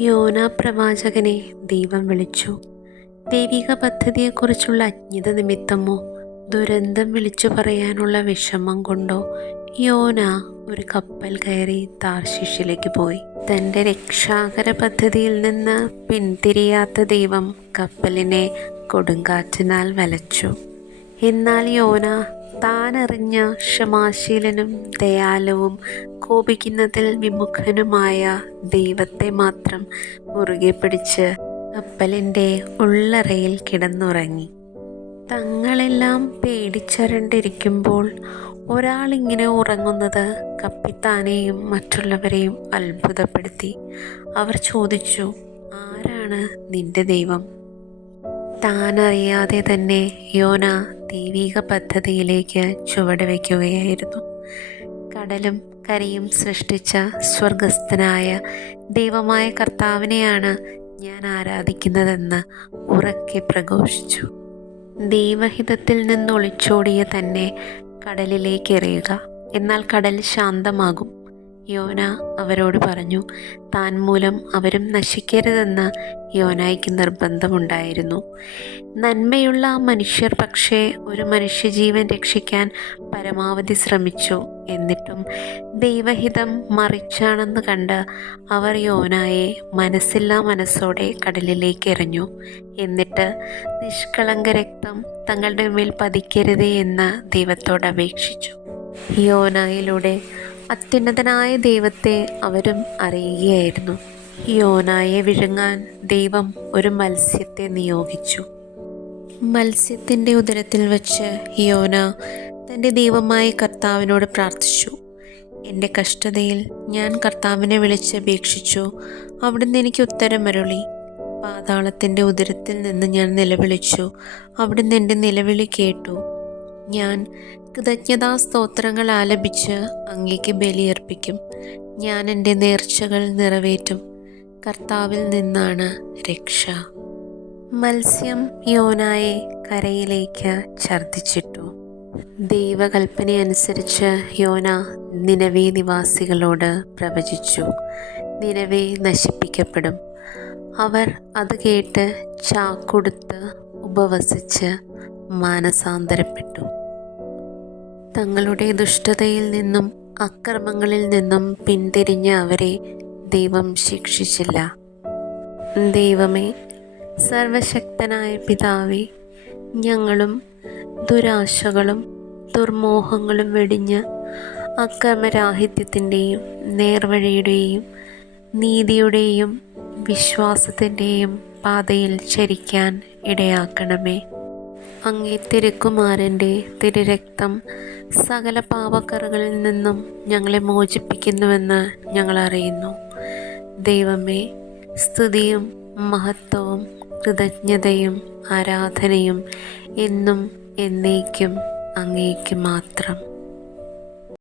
യോന പ്രവാചകനെ ദൈവം വിളിച്ചു. ദൈവിക പദ്ധതിയെക്കുറിച്ചുള്ള അജ്ഞത നിമിത്തമോ ദുരന്തം വിളിച്ചു പറയാനുള്ള വിഷമം കൊണ്ടോ യോന ഒരു കപ്പൽ കയറി താർശിഷിലേക്ക് പോയി. തന്റെ രക്ഷാകര പദ്ധതിയിൽ നിന്ന് പിന്തിരിയാത്ത ദൈവം കപ്പലിനെ കൊടുങ്കാറ്റിനാൽ വലച്ചു. എന്നാൽ യോന താനറിഞ്ഞ ക്ഷമാശീലനും ദയാലവും കോപിക്കുന്നതിൽ വിമുഖനുമായ ദൈവത്തെ മാത്രം മുറുകെ പിടിച്ച് കപ്പലിന്റെ ഉള്ളറയിൽ കിടന്നുറങ്ങി. തങ്ങളെല്ലാം പേടിച്ചരണ്ടിരിക്കുമ്പോൾ ഒരാളിങ്ങനെ ഉറങ്ങുന്നത് കപ്പിത്താനെയും മറ്റുള്ളവരെയും അത്ഭുതപ്പെടുത്തി. അവർ ചോദിച്ചു ആരാണ് നിന്റെ ദൈവം? താനറിയാതെ തന്നെ യോന ദൈവിക പദ്ധതിയിലേക്ക് ചുവടുവെക്കുകയായിരുന്നു കടലും കരയും സൃഷ്ടിച്ച സ്വർഗസ്ഥനായ ദൈവമായ കർത്താവിനെയാണ് ഞാൻ ആരാധിക്കുന്നതെന്ന് ഉറക്കെ പ്രഘോഷിച്ചു. ദൈവഹിതത്തിൽ നിന്നൊളിച്ചോടിയ തന്നെ കടലിലേക്ക് എറിയുക. എന്നാൽ കടൽ ശാന്തമാകും. യോന അവരോട് പറഞ്ഞു താൻ മൂലം അവരും നശിക്കരുതെന്ന് യോനായ്ക്ക് നിർബന്ധമുണ്ടായിരുന്നു. നന്മയുള്ള മനുഷ്യർ പക്ഷേ ഒരു മനുഷ്യജീവൻ രക്ഷിക്കാൻ പരമാവധി ശ്രമിച്ചു. എന്നിട്ടും ദൈവഹിതം മറിച്ചാണെന്ന് കണ്ട് അവർ യോനായെ മനസ്സില്ലാ മനസ്സോടെ കടലിലേക്ക് എറിഞ്ഞു. എന്നിട്ട് നിഷ്കളങ്ക രക്തം തങ്ങളുടെ മേൽ പതിക്കരുതേ എന്ന് ദൈവത്തോട് അപേക്ഷിച്ചു. യോനായിലൂടെ അത്യുന്നതനായ ദൈവത്തെ അവരും അറിയുകയായിരുന്നു. യോനായെ വിഴുങ്ങാൻ ദൈവം ഒരു മത്സ്യത്തെ നിയോഗിച്ചു. മത്സ്യത്തിന്റെ ഉദരത്തിൽ വച്ച് യോന തന്റെ ദൈവമായ കർത്താവിനോട് പ്രാർത്ഥിച്ചു. എന്റെ കഷ്ടതയിൽ ഞാൻ കർത്താവിനെ വിളിച്ചപേക്ഷിച്ചു. അവിടുന്ന് എനിക്ക് ഉത്തരം അരുളി പാതാളത്തിന്റെ ഉദരത്തിൽ നിന്ന് ഞാൻ നിലവിളിച്ചു. അവിടുന്ന് എന്റെ നിലവിളി കേട്ടു. ഞാൻ കൃതജ്ഞതാ സ്തോത്രങ്ങൾ ആലപിച്ച് അങ്ങേക്ക് ബലിയർപ്പിക്കും. ഞാൻ എന്റെ നേർച്ചകൾ നിറവേറ്റും. കർത്താവിൽ നിന്നാണ് രക്ഷ. മത്സ്യം യോനായെ കരയിലേക്ക് ഛർദ്ദിച്ചിട്ടു. ദൈവകൽപ്പനയനുസരിച്ച് യോന നിലവേ നിവാസികളോട് പ്രവചിച്ചു. നിലവേ നശിപ്പിക്കപ്പെടും. അവർ അത് കേട്ട് ചാക്കൊടുത്ത് ഉപവസിച്ച് മാനസാന്തരപ്പെട്ടു. തങ്ങളുടെ ദുഷ്ടതയിൽ നിന്നും അക്രമങ്ങളിൽ നിന്നും പിന്തിരിഞ്ഞ അവരെ ദൈവം ശിക്ഷിച്ചില്ല. ദൈവമേ സർവശക്തനായ പിതാവേ ഞങ്ങളും ദുരാശകളും ദുർമോഹങ്ങളും വെടിഞ്ഞ് അക്രമരാഹിത്യത്തിന്റെയും നേർവഴിയുടെയും നീതിയുടെയും വിശ്വാസത്തിന്റെയും പാതയിൽ ചരിക്കാൻ ഇടയാക്കണമേ. അങ്ങേ തിരുക്കുമാരന്റെ തിരുരക്തം സകല പാവക്കറകളിൽ നിന്നും ഞങ്ങളെ മോചിപ്പിക്കുന്നുവെന്ന് ഞങ്ങൾ അറിയുന്നു. ദൈവമേ സ്തുതിയും മഹത്വവും കൃതജ്ഞതയും ആരാധനയും എന്നും എന്നേക്കും അങ്ങേക്ക് മാത്രം.